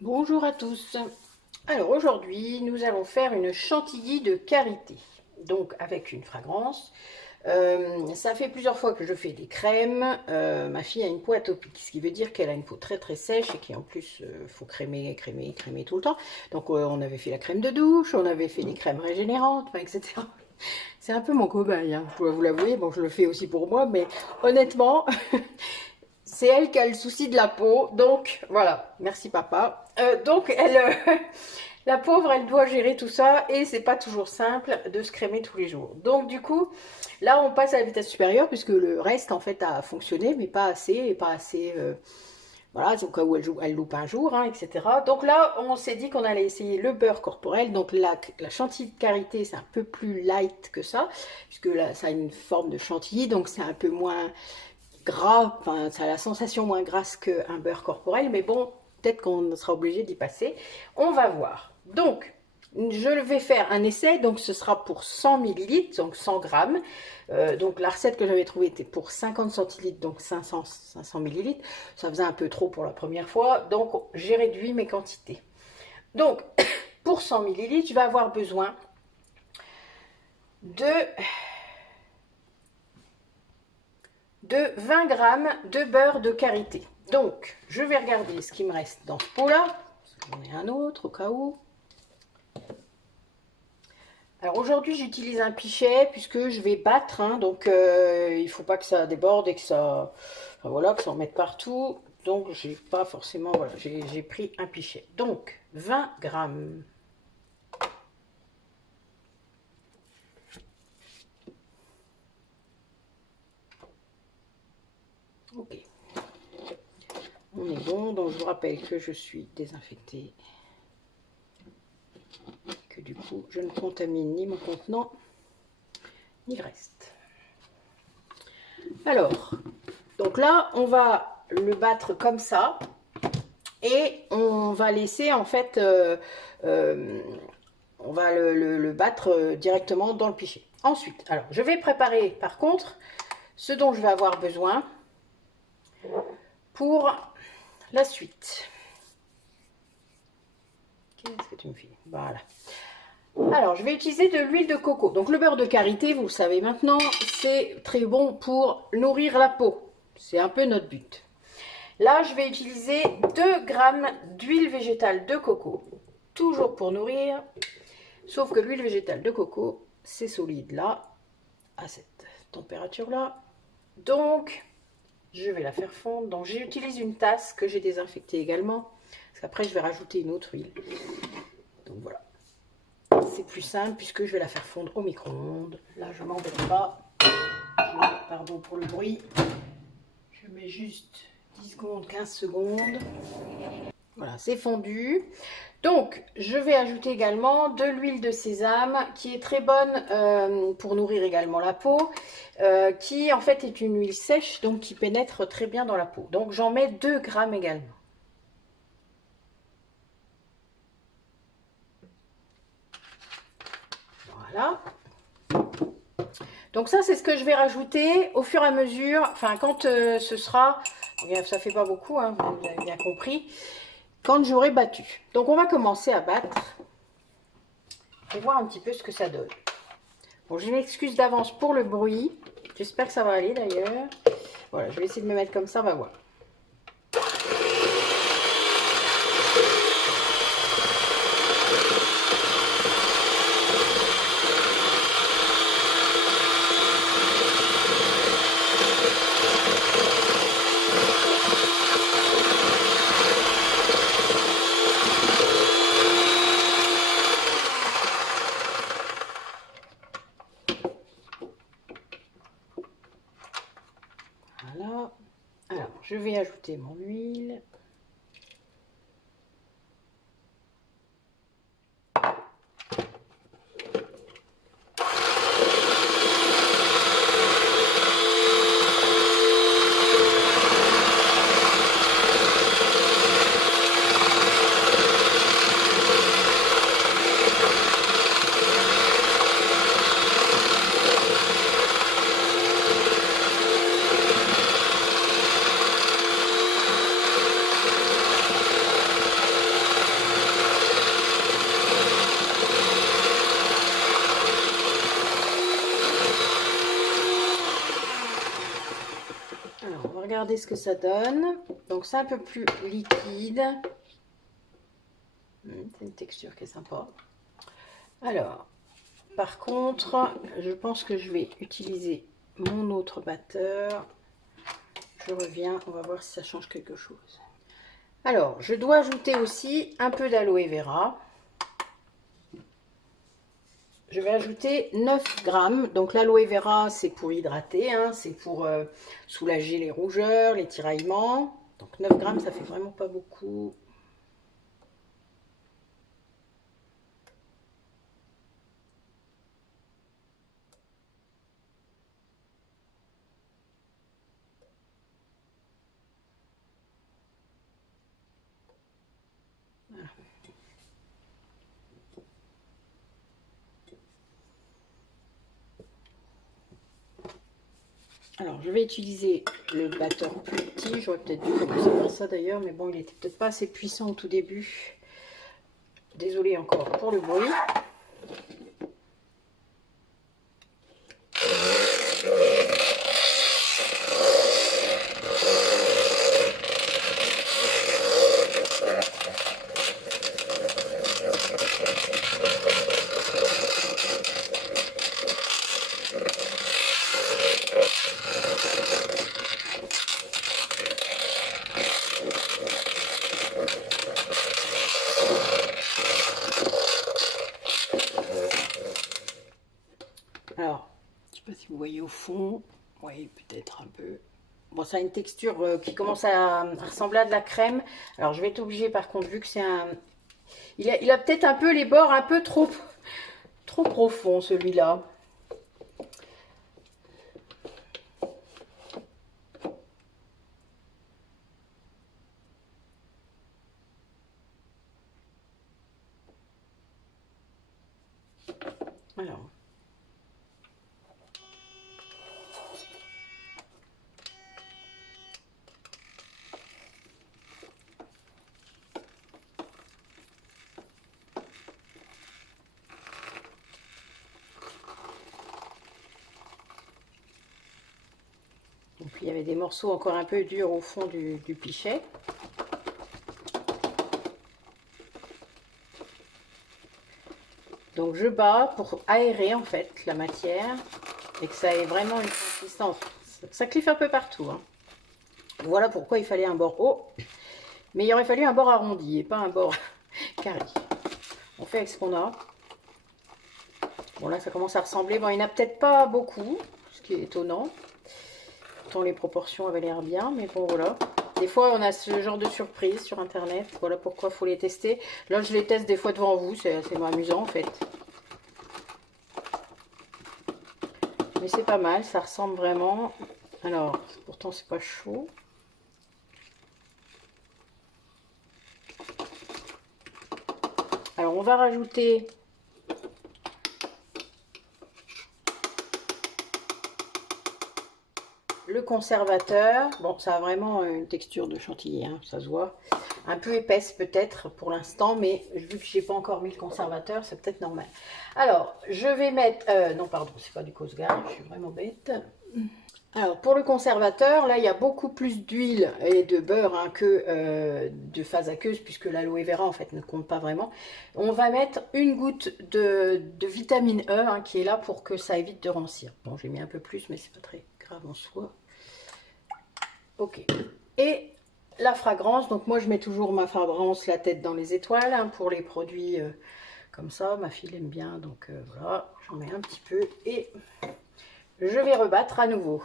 Bonjour à tous. Alors aujourd'hui, nous allons faire une chantilly de karité, donc avec une fragrance. Ça fait plusieurs fois que je fais des crèmes. Ma fille a une peau atopique, ce qui veut dire qu'elle a une peau très très sèche et qu'en plus faut crémer, crémer, crémer tout le temps. Donc on avait fait la crème de douche, on avait fait des crèmes régénérantes, enfin, etc. C'est un peu mon cobaye, hein, je dois vous l'avouer. Bon, je le fais aussi pour moi, mais honnêtement, c'est elle qui a le souci de la peau, donc voilà, merci papa. Donc la pauvre, elle doit gérer tout ça et c'est pas toujours simple de se crémer tous les jours. Donc du coup, là on passe à la vitesse supérieure puisque le reste en fait a fonctionné, mais pas assez et pas assez. Voilà, au cas où elle loupe un jour, hein, etc. Donc là, on s'est dit qu'on allait essayer le beurre corporel. Donc la chantilly de karité, c'est un peu plus light que ça, puisque là, ça a une forme de chantilly, donc c'est un peu moins gras, enfin, ça a la sensation moins grasse qu'un beurre corporel, mais bon, peut-être qu'on sera obligé d'y passer. On va voir. Donc, je vais faire un essai, donc ce sera pour 100 millilitres, donc 100 grammes. Donc la recette que j'avais trouvée était pour 50 centilitres, donc 500 millilitres. Ça faisait un peu trop pour la première fois, donc j'ai réduit mes quantités. Donc, pour 100 millilitres, je vais avoir besoin de 20 grammes de beurre de karité. Donc, je vais regarder ce qui me reste dans ce pot-là. J'en ai un autre au cas où. Alors aujourd'hui, j'utilise un pichet puisque je vais battre. Hein, donc, il ne faut pas que ça déborde et que ça, enfin, voilà, que ça en mette partout. Donc, j'ai pas forcément, voilà, j'ai pris un pichet. Donc, 20 grammes. Ok. On est bon. Donc, je vous rappelle que je suis désinfectée. Que du coup, je ne contamine ni mon contenant, ni le reste. Alors, donc là, on va le battre comme ça. Et on va laisser en fait, on va le battre directement dans le pichet. Ensuite, alors je vais préparer par contre ce dont je vais avoir besoin pour la suite. Qu'est-ce que tu me fais? Voilà. Alors, je vais utiliser de l'huile de coco. Donc, le beurre de karité, vous le savez maintenant, c'est très bon pour nourrir la peau. C'est un peu notre but. Là, je vais utiliser 2 grammes d'huile végétale de coco. Toujours pour nourrir. Sauf que l'huile végétale de coco, c'est solide là, à cette température-là. Donc, je vais la faire fondre. Donc, j'utilise une tasse que j'ai désinfectée également. Parce qu'après, je vais rajouter une autre huile. Donc, voilà. C'est plus simple puisque je vais la faire fondre au micro-ondes. Là, je ne m'embête pas. Pardon pour le bruit. Je mets juste 10 secondes, 15 secondes. Voilà, c'est fondu. Donc, je vais ajouter également de l'huile de sésame qui est très bonne pour nourrir également la peau, qui en fait est une huile sèche, donc qui pénètre très bien dans la peau. Donc, j'en mets 2 grammes également. Voilà. Donc ça, c'est ce que je vais rajouter au fur et à mesure, enfin quand ce sera, ça fait pas beaucoup, hein, vous avez bien compris, quand j'aurai battu. Donc on va commencer à battre et voir un petit peu ce que ça donne. Bon, je m'excuse d'avance pour le bruit, j'espère que ça va aller d'ailleurs. Voilà, je vais essayer de me mettre comme ça, on va voir. Voilà. Alors, je vais ajouter mon huile. regardez ce que ça donne. Donc c'est un peu plus liquide. C'est une texture qui est sympa. Alors, par contre, je pense que je vais utiliser mon autre batteur. Je reviens, on va voir si ça change quelque chose. Alors, je dois ajouter aussi un peu d'aloe vera. Je vais ajouter 9 grammes. Donc l'aloe vera, c'est pour hydrater, hein, c'est pour soulager les rougeurs, les tiraillements. Donc 9 grammes, ça fait vraiment pas beaucoup. Voilà. Alors, je vais utiliser le batteur plus petit. J'aurais peut-être dû commencer par ça d'ailleurs, mais bon, il était peut-être pas assez puissant au tout début. Désolée encore pour le bruit. Alors, je ne sais pas si vous voyez au fond. Oui, peut-être un peu. Bon, ça a une texture qui commence à ressembler à de la crème. Alors, je vais être obligée, par contre, vu que c'est un... Il a peut-être un peu les bords un peu trop profonds, celui-là. Alors... Et puis il y avait des morceaux encore un peu durs au fond du pichet. Donc je bats pour aérer en fait la matière et que ça ait vraiment une consistance. Ça cliffe un peu partout, hein. Voilà pourquoi il fallait un bord haut. Mais il aurait fallu un bord arrondi et pas un bord carré. On fait avec ce qu'on a. Bon là ça commence à ressembler. Bon il n'y en a peut-être pas beaucoup, ce qui est étonnant. Pourtant les proportions avaient l'air bien, mais bon voilà. Des fois on a ce genre de surprise sur internet. Voilà pourquoi il faut les tester. Là je les teste des fois devant vous, c'est assez amusant en fait. Mais c'est pas mal, ça ressemble vraiment. Alors pourtant c'est pas chaud. Alors on va rajouter le conservateur. Bon, ça a vraiment une texture de chantilly, hein, ça se voit. Un peu épaisse peut-être pour l'instant, mais vu que j'ai pas encore mis le conservateur, c'est peut-être normal. Alors, je vais mettre... non, pardon, c'est pas du Cosgar, je suis vraiment bête. Alors, pour le conservateur, là, il y a beaucoup plus d'huile et de beurre hein, que de phase aqueuse, puisque l'aloe vera, en fait, ne compte pas vraiment. On va mettre une goutte de vitamine E, hein, qui est là pour que ça évite de rancir. Bon, j'ai mis un peu plus, mais c'est pas très grave en soi. Ok. Et la fragrance, donc moi, je mets toujours ma fragrance la tête dans les étoiles, hein, pour les produits comme ça. Ma fille aime bien, donc voilà, j'en mets un petit peu et... je vais rebattre à nouveau.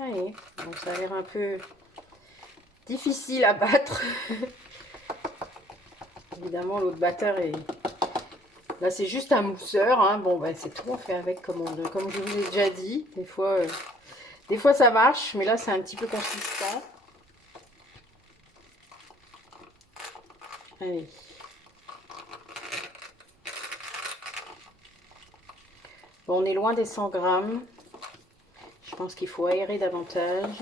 Allez, donc ça a l'air un peu difficile à battre. Évidemment, l'autre batteur est... Là, c'est juste un mousseur. Hein. Bon, ben, c'est tout. On fait avec comme je vous ai déjà dit. Des fois, ça marche, mais là, c'est un petit peu consistant. Allez. Bon, on est loin des 100 grammes. Je pense qu'il faut aérer davantage.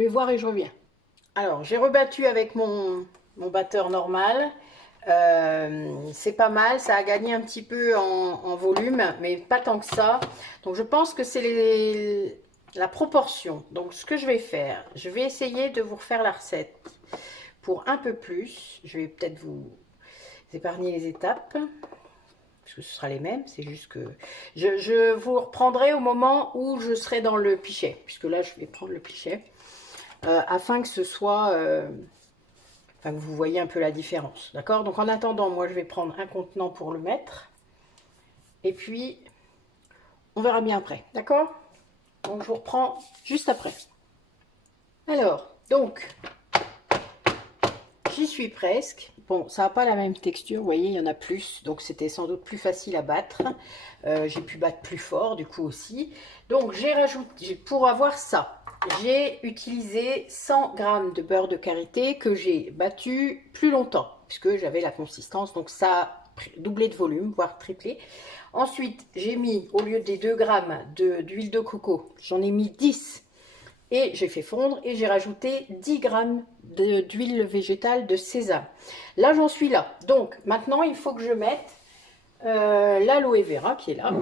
vais voir et je reviens. Alors, j'ai rebattu avec mon batteur normal. C'est pas mal, ça a gagné un petit peu en volume, mais pas tant que ça. Donc, je pense que c'est la proportion. Donc, ce que je vais faire, je vais essayer de vous refaire la recette pour un peu plus. Je vais peut-être vous épargner les étapes, parce que ce sera les mêmes. C'est juste que je vous reprendrai au moment où je serai dans le pichet, puisque là, je vais prendre le pichet. Afin que ce soit, enfin que vous voyez un peu la différence, d'accord? Donc en attendant, moi je vais prendre un contenant pour le mettre, et puis on verra bien après, d'accord? Donc je vous reprends juste après. Alors, donc, j'y suis presque. Bon, ça n'a pas la même texture, vous voyez, il y en a plus, donc c'était sans doute plus facile à battre. J'ai pu battre plus fort, du coup aussi. Donc j'ai rajouté, pour avoir ça, j'ai utilisé 100 g de beurre de karité que j'ai battu plus longtemps, puisque j'avais la consistance, donc ça a doublé de volume, voire triplé. Ensuite, j'ai mis, au lieu des 2 g d'huile de coco, j'en ai mis 10. Et j'ai fait fondre et j'ai rajouté 10 g d'huile végétale de sésame. Là, j'en suis là. Donc, maintenant, il faut que je mette l'aloe vera qui est là.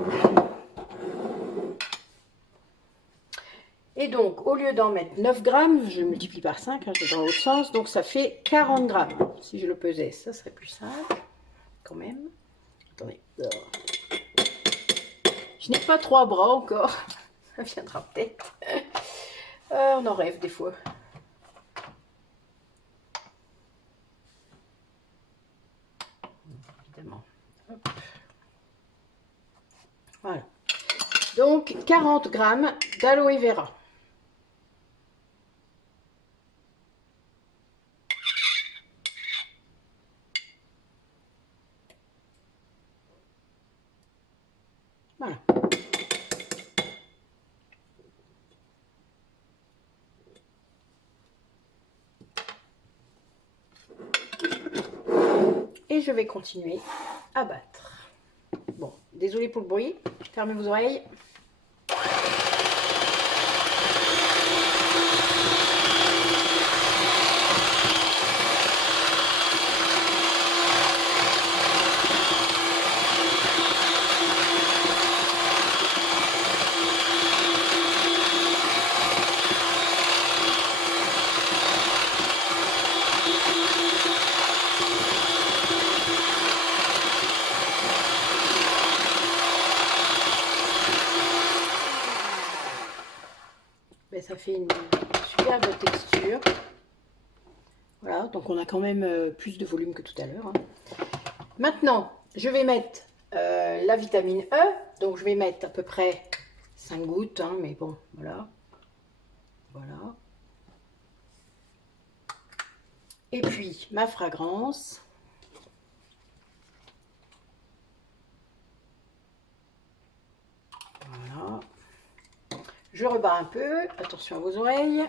Et donc, au lieu d'en mettre 9 grammes, je multiplie par 5, hein, je vais dans l'autre sens, donc ça fait 40 grammes. Si je le pesais, ça serait plus simple, quand même. Attendez. Je n'ai pas 3 bras encore, ça viendra peut-être. On en rêve des fois. Évidemment. Hop. Voilà. Donc, 40 grammes d'aloe vera. Voilà. Et je vais continuer à battre. Bon, désolé pour le bruit. Fermez vos oreilles. Ben, ça fait une superbe texture. Voilà, donc on a quand même plus de volume que tout à l'heure. Hein. Maintenant, je vais mettre la vitamine E. Donc je vais mettre à peu près 5 gouttes, hein, mais bon, voilà. Voilà. Et puis ma fragrance. Voilà. Je rebats un peu. Attention à vos oreilles.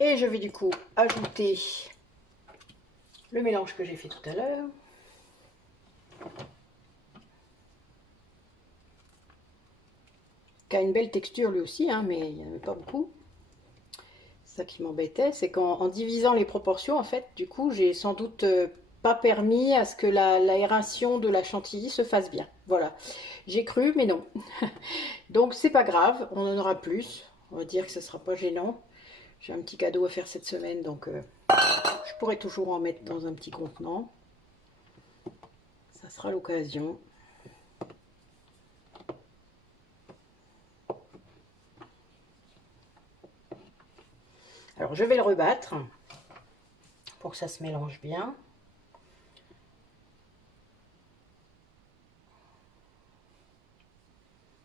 Et je vais du coup ajouter le mélange que j'ai fait tout à l'heure. Qui a une belle texture lui aussi, hein, mais il n'y en avait pas beaucoup. C'est ça qui m'embêtait, c'est qu'en divisant les proportions, en fait, du coup, j'ai sans doute pas permis à ce que l'aération de la chantilly se fasse bien. Voilà, j'ai cru, mais non. Donc c'est pas grave, on en aura plus. On va dire que ce sera pas gênant. J'ai un petit cadeau à faire cette semaine, donc je pourrais toujours en mettre dans un petit contenant. Ça sera l'occasion. Alors je vais le rebattre pour que ça se mélange bien.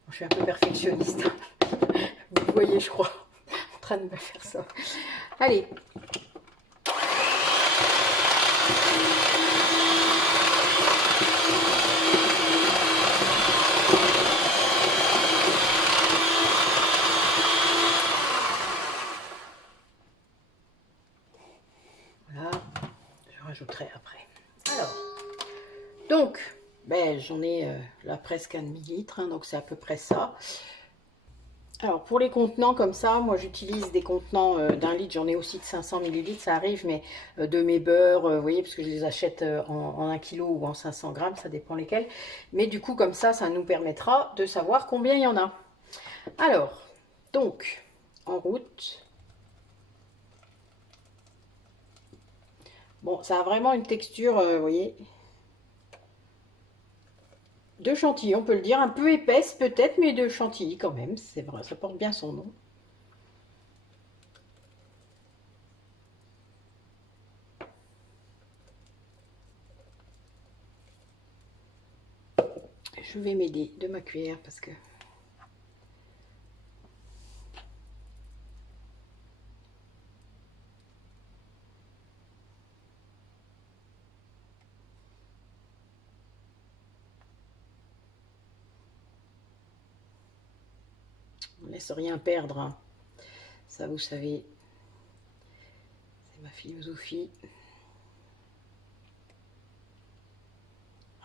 Je suis un peu perfectionniste. Vous voyez, je crois, en train de me faire ça. Allez. Voilà, je rajouterai après. Alors, Donc, ben, j'en ai là presque 1 demi-litre, hein, donc c'est à peu près ça. Alors, pour les contenants comme ça, moi j'utilise des contenants d'1 litre, j'en ai aussi de 500 millilitres, ça arrive, mais de mes beurres, vous voyez, parce que je les achète en 1 kg ou en 500 grammes, ça dépend lesquels. Mais du coup, comme ça nous permettra de savoir combien il y en a. Alors, donc, en route. Bon, ça a vraiment une texture, vous voyez, de chantilly, on peut le dire, un peu épaisse peut-être, mais de chantilly quand même, c'est vrai, ça porte bien son nom. Je vais m'aider de ma cuillère parce que... on laisse rien perdre, hein. Ça vous savez, c'est ma philosophie.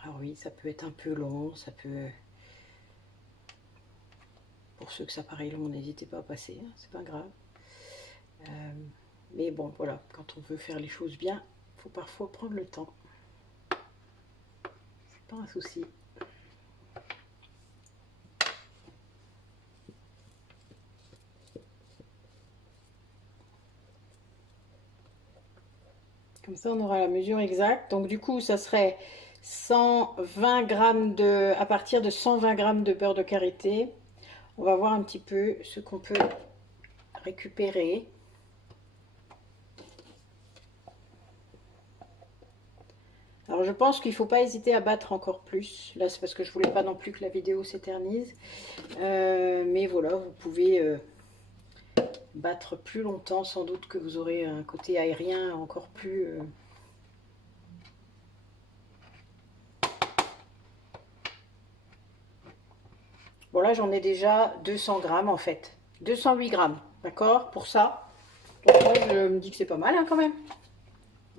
Alors oui, ça peut être un peu long, ça peut... Pour ceux que ça paraît long, n'hésitez pas à passer, hein, c'est pas grave. Mais bon, voilà, quand on veut faire les choses bien, il faut parfois prendre le temps. C'est pas un souci. Comme ça, on aura la mesure exacte. Donc du coup, ça serait 120 grammes de... à partir de 120 grammes de beurre de karité. On va voir un petit peu ce qu'on peut récupérer. Alors je pense qu'il ne faut pas hésiter à battre encore plus. Là c'est parce que je voulais pas non plus que la vidéo s'éternise. Mais voilà, vous pouvez battre plus longtemps. Sans doute que vous aurez un côté aérien encore plus... Bon là j'en ai déjà 200 grammes en fait. 208 grammes, d'accord, pour ça. Donc moi je me dis que c'est pas mal hein, quand même.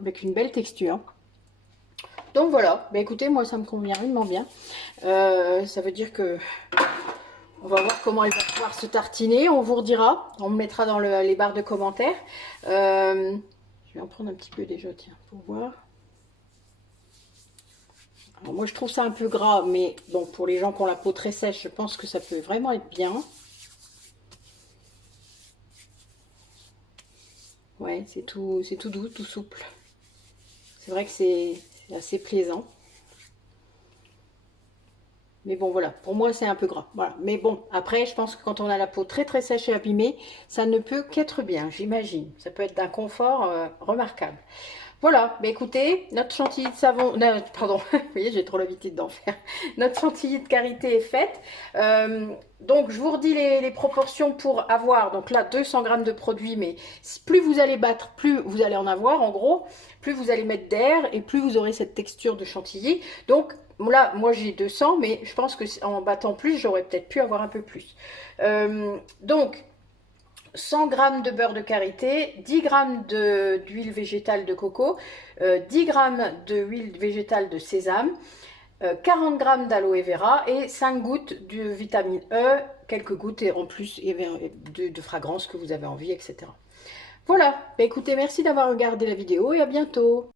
Avec une belle texture. Donc voilà, bah écoutez, moi ça me convient vraiment bien. Ça veut dire que on va voir comment elle va pouvoir se tartiner. On vous redira, on me mettra dans les barres de commentaires. Je vais en prendre un petit peu déjà, tiens, pour voir. Alors moi je trouve ça un peu gras, mais bon, pour les gens qui ont la peau très sèche, je pense que ça peut vraiment être bien. Ouais, c'est tout doux, tout souple. C'est vrai que c'est assez plaisant. Mais bon, voilà, pour moi, c'est un peu gras. Voilà. Mais bon, après, je pense que quand on a la peau très très sèche et abîmée, ça ne peut qu'être bien, j'imagine. Ça peut être d'un confort remarquable. Voilà, bah écoutez, notre chantilly de savon, pardon, vous voyez, j'ai trop l'habitude d'en faire. Notre chantilly de karité est faite. Donc, je vous redis les proportions pour avoir, donc là, 200 grammes de produit, mais plus vous allez battre, plus vous allez en avoir, en gros, plus vous allez mettre d'air et plus vous aurez cette texture de chantilly. Donc, là, moi j'ai 200, mais je pense que en battant plus, j'aurais peut-être pu avoir un peu plus. Donc, 100 g de beurre de karité, 10 g d'huile végétale de coco, 10 g d'huile végétale de sésame, 40 g d'aloe vera et 5 gouttes de vitamine E, quelques gouttes et en plus de fragrance que vous avez envie, etc. Voilà, bah écoutez, merci d'avoir regardé la vidéo et à bientôt.